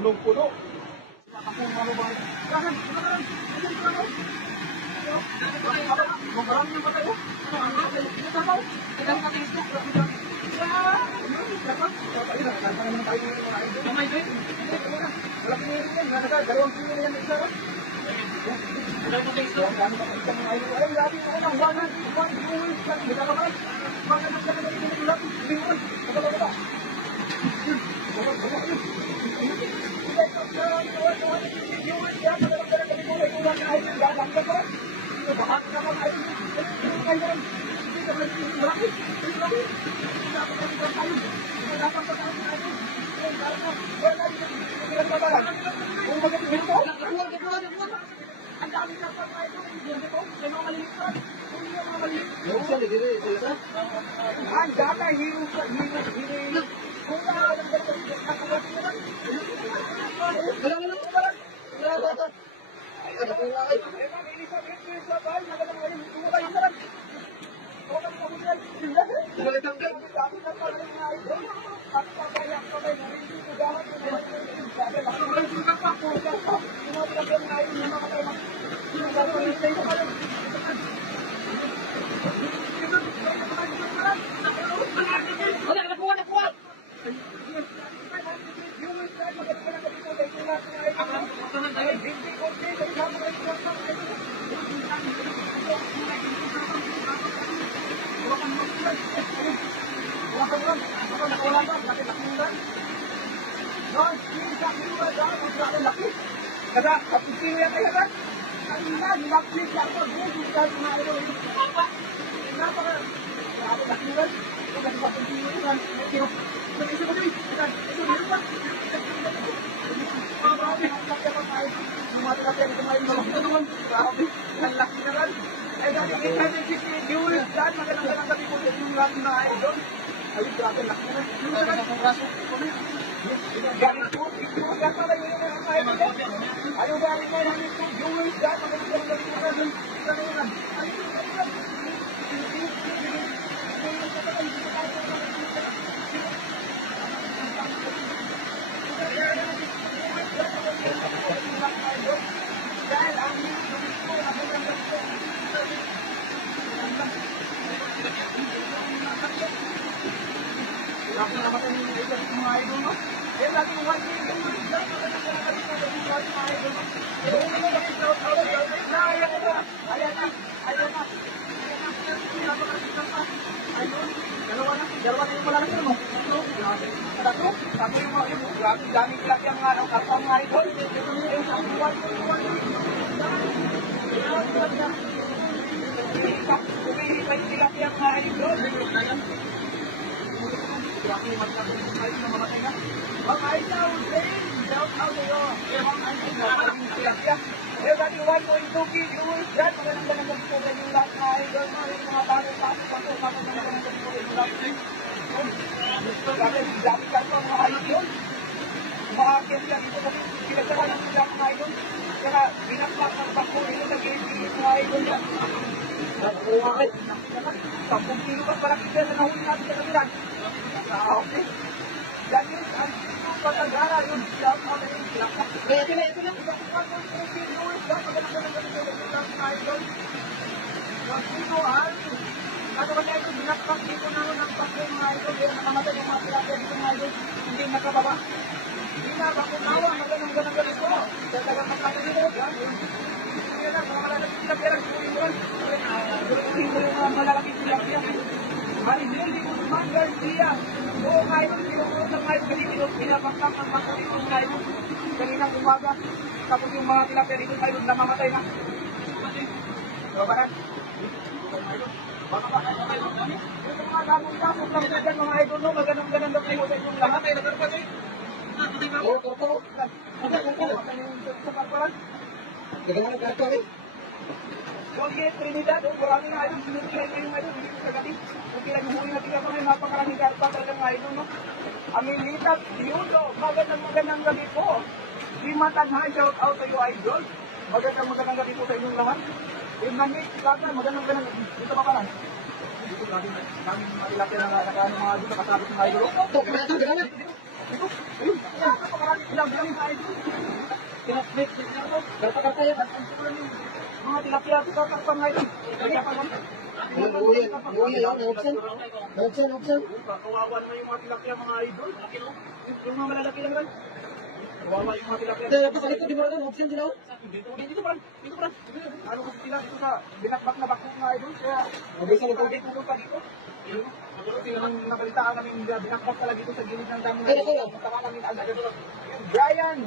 punong-puno. Ako mamabay. Kanan, kanan. Ayan ka mo. Marami yung patay mo. Pinatabaw. Ilang katisok. Kamay ba yun? Malaki na yun. Dalawang kilo na yan. Isa. Ilang katisok. Ay, lagi ko ng 100 viewers. Nagkakabalas. Mga nagkakabalas na ilang viewers. Nagkakabalas. Kada, kapag sino yan kayo ba? Kanina, nilapit lang ako. Dahil kumain ko yung papa. Napaka, grabe lakiran. Kasi kapag sino yan, medyo, isa ko din. Ito meron pa. Grabe, ang laki ako tayo. Lumatulaki ako kumain mo. Grabe, ang laki na rin. Eh, dati 850 viewers dyan. Magandang gabi po yung lahat na idol. Ayun, grabe, laki na rin. Yung sa braso. Galing po, yan pala yung ayaw galing mo lang yung viewers dyan, magandang gabi mo na dun. Dahil ang viewers po, magandang gabi po. Grabe naman yung mga idol mo. Eh, lagi mo 1 million viewers dyan, magandang gabi po yung mga idol mo. Dalawa na yung malalaki mo. Tatlo yung mga yun. Dami kilaki ang mga idol. Kumihipay kilaki ang mga idol. Grabe, magkakaroon ng idol na mamatay na. Mga idol, shout out sa'yo. Mga idol, eh, dati 1.2 viewers dyan. Magandang gabi po kayo yung lahat na idol. Mga bagay-pasok pa po. Magandang gabi po kayo yung lahat. Dami ka po mga idol. Mga akin yan ito kasi pinagdala ng sila mga idol. Kaya binakpak ng bako ito sa game mga idol yan. Okay. 10 kilo pa pala kita na nahuli natin sa kabilan. Okay. Yan yun. Patagara yun. Shout out na yun. Ito na. Ito po 1.2 viewers dyan. Magandang gabi po kayo yung lahat mga idol. Dito ano ba ito, binakpak dito na ng pakay mga idol, kaya nakamatay yung mga tilapia dito mga idol, hindi nakababa. Hindi na, bakunawa, magandang gabi po. Dadagang magkakay dito, yan na, mga malalaking tilapia lang, suruhin mo yung mga malalaking tilapia. Marinil, Guzman Garcia, oo mga idol, sinunod ng mga idol, pinabakpak ang bangko dito mga idol, kaninang umaga, tapos yung mga tilapia dito mga idol, namamatay na. Babaran. Baka ba kayo kami? Ito mga gamong-gamong lang na dyan mga idol, no? Magandang gabi mo sa inyong lahat. Ay, nagarpa dyan. Oo, totoo. Sa parparan. Gagawin ang karto, eh. Juliet Trinidad, maraming idol. Sinunod kayo yung idol, hindi ko kagati. Kung kailan yung huli natin ako ngayon, napakaraming karpa talagang idol, no? Amilita Piulo, magandang gabi po. Limatadhan, shout out sa iyo, idol. Magandang gabi po sa inyong lahat. Yung nangit, magandang dito pa pala. Dito daming mga tilapia na mga dito kasabot ng idol. Ito, Ayun, napakarami tilapia mga idol. Tinapit, karta-karta yan. Mga tilapia, karta mga idol. Uwi yun, nabuksan. Nabuksan. Kawawa naman yung mga tilapia mga idol. Yung mga malalaki lang rin. Kawawa yung mga tilapia. Pakalito, di mo rin, nabuksan sila. Dito pa. Ano kasi sila dito sa binakbak na bako mga idol. Kaya, Nabuksan ng tubig. pupunta dito. Sila nang nabalitaan kami binakbak pala dito sa gilid ng damo. Kaya. Tama kami agad. Brian!